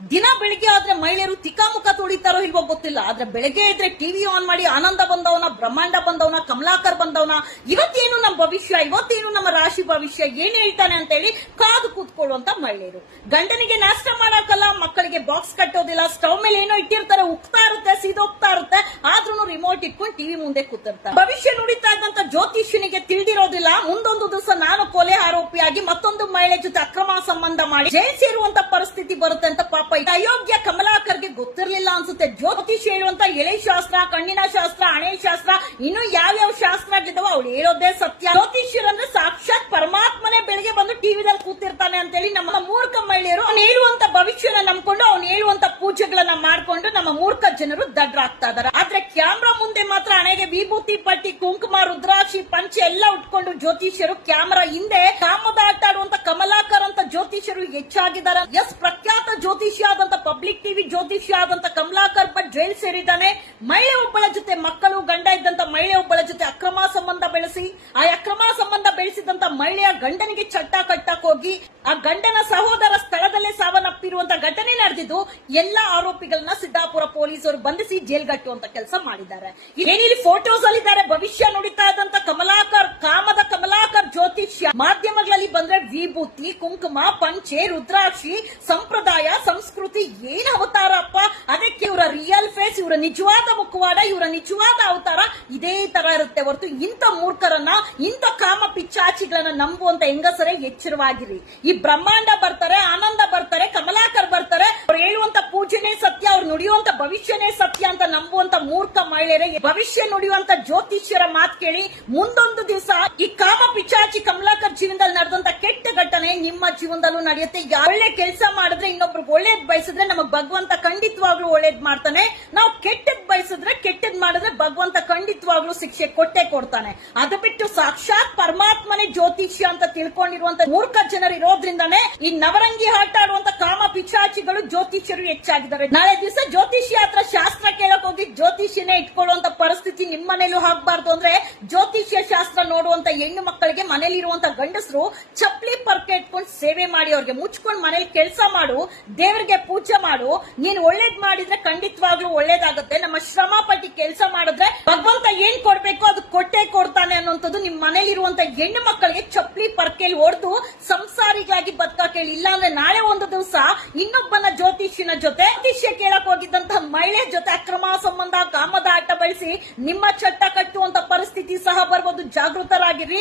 ದಿನ ಬೆಳಿಗ್ಗೆ ಆದ್ರೆ ಮಹಿಳೆಯರು ತಿಕಾಮುಖ ತುಳಿತಾರೋ ಇಲ್ವೋ ಗೊತ್ತಿಲ್ಲ. ಆದ್ರೆ ಬೆಳಗ್ಗೆ ಇದ್ರೆ ಟಿವಿ ಆನ್ ಮಾಡಿ ಆನಂದ ಬಂದವನ, ಬ್ರಹ್ಮಾಂಡ ಬಂದವನ, ಕಮಲಾಕರ್ ಬಂದವನ, ಇವತ್ತೇನು ನಮ್ಮ ಭವಿಷ್ಯ, ಇವತ್ತೇನು ನಮ್ಮ ರಾಶಿ ಭವಿಷ್ಯ ಏನ್ ಹೇಳ್ತಾನೆ ಅಂತ ಹೇಳಿ ಕಾದು ಕೂತ್ಕೊಳ್ಳುವಂತ ಮಹಿಳೆಯರು. ಗಂಡನಿಗೆ ನಾಷ್ಟ ಮಾಡಕ್ಕಲ್ಲ, ಮಕ್ಕಳಿಗೆ ಬಾಕ್ಸ್ ಕಟ್ಟೋದಿಲ್ಲ, ಸ್ಟವ್ ಮೇಲೆ ಏನೋ ಇಟ್ಟಿರ್ತಾರೆ, ಉಕ್ತಾ ಇರುತ್ತೆ, ಸೀದೋಗ್ತಾ ಇರುತ್ತೆ, ಆದ್ರೂ ರಿಮೋಟ್ ಇಟ್ಕೊಂಡು ಟಿವಿ ಮುಂದೆ ಕೂತಿರ್ತಾರೆ. ಭವಿಷ್ಯ ನುಡಿತಾ ಇದ್ದಂತ ಜ್ಯೋತಿಷ್ಯನಿಗೆ ತಿಳಿದಿರೋದಿಲ್ಲ, ಮುಂದೊಂದು ದಿವಸ ನಾನು ಕೊಲೆ ಆರೋಪಿಯಾಗಿ ಮತ್ತೊಂದು ಮಹಿಳೆ ಜೊತೆ ಅಕ್ರಮ ಸಂಬಂಧ ಮಾಡಿ ಜೈಲ್ ಸೇರುವಂತ ಪರಿಸ್ಥಿತಿ ಬರುತ್ತೆ ಅಂತ ಪಾಪ ಅಯೋಗ್ಯ ಕಮಲಾಕರ್ಗೆ ಗೊತ್ತಿರಲಿಲ್ಲ ಅನ್ಸುತ್ತೆ. ಜ್ಯೋತಿಷ್ ಹೇಳುವಂತ ಎಳೆ ಶಾಸ್ತ್ರ, ಕಣ್ಣಿನ ಶಾಸ್ತ್ರ, ಹಣೆ ಶಾಸ್ತ್ರ, ಇನ್ನು ಯಾವ್ಯಾವ ಶಾಸ್ತ್ರಗಳಿದಾವ ಅವಳು ಹೇಳೋದೇ ಸತ್ಯ. ಜ್ಯೋತಿಷ್ಯರಂದ್ರೆ ಸಾಕ್ಷಾತ್ ಪರಮಾತ್ಮನೇ ಬೆಳಿಗ್ಗೆ ಬಂದು ಟಿವಿದಲ್ಲಿ ಕೂತಿರ್ತಾನೆ ಅಂತ ಹೇಳಿ ನಮ್ಮ ಮೂರ್ಖ ಮಹಿಳೆಯರು ಅವ್ನು ಹೇಳುವಂತ ಭವಿಷ್ಯನ ನಂಬ್ಕೊಂಡು ಅವ್ನು ಹೇಳುವಂತ ಪೂಜೆಗಳನ್ನ ಮಾಡ್ಕೊಂಡು ನಮ್ಮ ಮೂರ್ಖ ಜನರು ದಡ್ರಾಗ್ತಾ ಇದಾರೆ. ಆದ್ರೆ ಕ್ಯಾಮ್ರಾ ಮುಂದೆ ಮಾತ್ರ ಹಣೆಗೆ ವಿಭೂತಿ ಪಟ್ಟಿ, ಕುಂಕುಮ, ರುದ್ರಾಕ್ಷಿ, ಪಂಚೆ ಎಲ್ಲ ಉಟ್ಕೊಂಡು ಜ್ಯೋತಿಷ್ಯರು, ಕ್ಯಾಮ್ರಾ ಹಿಂದೆ ಕಾಮದ ಆಟ ಆಡುವಂತ ಕಮಲಾಕರ್ ಅಂತ ಜ್ಯೋತಿಷ್ಯರು ಹೆಚ್ಚಾಗಿದ್ದಾರೆ. ಎಸ್, ಪ್ರಖ್ಯಾತ ಜ್ಯೋತಿಷ್ಯ ಆದಂತ ಪಬ್ಲಿಕ್ ಟಿವಿ ಜ್ಯೋತಿಷ್ಯ ಆದಂತ ಕಮಲಾಕರ್ ಭಟ್ ಜೈಲ್ ಸೇರಿದ್ದಾನೆ. ಮಹಿಳೆ ಒಬ್ಬಳ ಜೊತೆ ಮಕ್ಕಳು, ಗಂಡ ಇದ್ದಂತ ಮಹಿಳೆ ಒಬ್ಬಳ ಜೊತೆ ಅಕ್ರಮ ಸಂಬಂಧ ಬೆಳೆಸಿ, ಆ ಅಕ್ರಮ ಸಂಬಂಧ ಬೆಳೆಸಿದಂತ ಮಹಿಳೆಯ ಗಂಡನಿಗೆ ಚಟ್ಟ ಕಟ್ಟಕ್ ಹೋಗಿ ಆ ಗಂಡನ ಸಹೋದರ ಸ್ಥಳದಲ್ಲೇ ಸಾವನ್ನಪ್ಪಿರುವಂತ ಘಟನೆ ನಡೆದಿದ್ದು ಎಲ್ಲ ಆರೋಪಿಗಳನ್ನ ಸಿದ್ದಾಪುರ ಪೊಲೀಸರು ಬಂಧಿಸಿ ಜೈಲ್ಗಟ್ಟುವಂತ ಕೆಲಸ ಮಾಡಿದ್ದಾರೆ. ಏನಿಲ್ಲಿ ಫೋಟೋಸ್ ಅಲ್ಲಿದ್ದಾರೆ. ಭವಿಷ್ಯ ನುಡಿತಾ ಇದ್ದಂತ ಕಮಲಾಕರ್, ಕಾಮದ ಕಮಲಾಕರ್ ಜ್ಯೋತಿಷ್ಯ ಮಾಧ್ಯಮಗಳಲ್ಲಿ ಬಂದ್ರೆ ವಿಭೂತಿ, ಕುಂಕುಮ, ಪಂಚೆ, ರುದ್ರಾಕ್ಷಿ, ಸಂಪ್ರದಾಯ, ಸಂಸ್ಕೃತಿ, ಏನ್ ಅವತಾರ ಅಪ್ಪ. ಅದಕ್ಕೆ ಇವರ ರಿಯಲ್ ಫೇಸ್, ಇವರ ನಿಜವಾದ ಮುಖವಾಡ, ಇವರ ನಿಜವಾದ ಅವತಾರ ಇದೇ ತರ ಇರುತ್ತೆ ಹೊರತು ಇಂಥ ಮೂರ್ಖರನ್ನ, ಇಂಥ ಕಾಮ ಪಿಚ್ಚಾಚಿಗಳನ್ನ ನಂಬುವಂತ ಹೆಂಗಸರೇ ಎಚ್ಚರವಾಗಿರಿ. ಈ ಬ್ರಹ್ಮಾಂಡ ಬರ್ತಾರೆ, ಆನಂದ ಬರ್ತಾರೆ, ಕಮಲಾಕರ್ ಬರ್ತಾರೆ, ಅವ್ರು ಹೇಳುವಂತ ಪೂಜೆನೇ ಸತ್ಯ, ಅವ್ರು ನುಡಿಯುವಂತ ಭವಿಷ್ಯನೇ ಸತ್ಯ ಅಂತ ನಂಬುವಂತ ಮೂರ್ಖ ಮಹಿಳೆಯರೇ ಭವಿಷ್ಯ ನುಡಿಯುವಂತ ಜ್ಯೋತಿಷ್ಯರ ಮಾತು ಕೇಳಿ ಮುಂದೊಂದು ದಿವಸ ಈ ಕಾಮ ಪಿಚಾಚಿ ಕಮಲಾಕರ್ ಜೀವನದಲ್ಲಿ ನಡೆದಂತ ಕೆಟ್ಟ ಘಟನೆ ನಿಮ್ಮ ಜೀವನದಲ್ಲೂ ನಡೆಯುತ್ತೆ. ಒಳ್ಳೆ ಕೆಲಸ ಮಾಡಿದ್ರೆ, ಇನ್ನೊಬ್ರಿಗೆ ಒಳ್ಳೇದ್ ಬಯಸಿದ್ರೆ ನಮಗ್ ಭಗವಂತ ಖಂಡಿತವಾಗ್ಲೂ ಒಳ್ಳೇದ್ ಮಾಡ್ತಾನೆ. ನಾವು ಕೆಟ್ಟದ್ ಬಯಸಿದ್ರೆ, ಕೆಟ್ಟದ್ ಮಾಡಿದ್ರೆ ಭಗವಂತ ಖಂಡಿತವಾಗ್ಲೂ ಶಿಕ್ಷೆ ಕೊಟ್ಟೆ ಕೊಡ್ತಾನೆ. ಅದು ಬಿಟ್ಟು ಸಾಕ್ಷಾತ್ ಪರಮಾತ್ಮನೇ ಜ್ಯೋತಿಷ್ಯ ಅಂತ ತಿಳ್ಕೊಂಡಿರುವಂತ ಮೂರ್ಖ ಜನರು ಇರೋದ್ರಿಂದಾನೇ ಈ ನವರಂಗಿ ಆಟ ಆಡುವಂತ ಕಾಮ ಪಿಚಾಚಿಗಳು ಜ್ಯೋತಿಷ್ಯರು ಹೆಚ್ಚಾಗಿದ್ದಾರೆ. ನಾಳೆ ದಿವಸ ಜ್ಯೋತಿಷ್ಯ ಹತ್ರ ಶಾಸ್ತ್ರ ಕೇಳಕ್ ಹೋಗಿ ಜ್ಯೋತಿಷ್ಯನೇ ಇಟ್ಕೊಳ್ಳುವಂತ ಪರಿಸ್ಥಿತಿ ನಿಮ್ಮ ಮನೇಲೂ ಆಗ್ಬಾರ್ದು. ಅಂದ್ರೆ ಜ್ಯೋತಿಷ್ಯ ಶಾಸ್ತ್ರ ನೋಡುವಂತ ಹೆಣ್ಣು ಮಕ್ಕಳಿಗೆ ಮನೇಲಿ ಇರುವಂತ ಗಂಡಸರು ಚಪ್ಪಲಿ ಪರ್ಕೆ ಇಟ್ಕೊಂಡು ಸೇವೆ ಮಾಡಿ, ಅವ್ರಿಗೆ ಮುಚ್ಕೊಂಡು ಮನೇಲಿ ಕೆಲಸ ಮಾಡು, ದೇವರಿಗೆ ಪೂಜೆ ಮಾಡು, ನೀನ್ ಒಳ್ಳೇದ್ ಮಾಡಿದ್ರೆ ಖಂಡಿತವಾಗ್ಲೂ ಒಳ್ಳೇದಾಗುತ್ತೆ. ನಮ್ಮ ಶ್ರಮ ಪಟ್ಟಿ ಕೆಲಸ ಮಾಡಿದ್ರೆ ಭಗವಂತ ಏನ್ ಕೊಡ್ಬೇಕು ಅದು ಕೊಟ್ಟೆ ಕೊಡ್ತಾನೆ ಅನ್ನುವಂಥದ್ದು ನಿಮ್ಮ ಮನೇಲಿ ಇರುವಂತ ಹೆಣ್ಣು ಮಕ್ಕಳಿಗೆ ಚಪ್ಪಲಿ ಪರ್ಕೆಯಲ್ಲಿ ಹೊಡೆದು ಸಂಸಾರಿಗಳಾಗಿ ಬದುಕಕ್ಕೆ ಹೇಳಿ. ಇಲ್ಲಾಂದ್ರೆ ನಾಳೆ ಒಂದು ದಿವಸ ಇನ್ನೊಬ್ಬನ ಜ್ಯೋತಿಷ್ಯನ ಜೊತೆ ಜ್ಯೋತಿಷ್ಯ ಕೇಳಕ್ ಹೋಗಿದ್ದಂತಹ ಮಹಿಳೆ ಜೊತೆ ಅಕ್ರಮ ಸಂಬಂಧ, ಕಾಮದ ಆಟ ಬಳಸಿ ನಿಮ್ಮ ಚಟ್ಟ ಕಟ್ಟುವಂತ ಪರಿಸ್ಥಿತಿ ಸಹ ಬರ್ಬೋದು. ಜಾಗೃತರಾಗಿರಿ.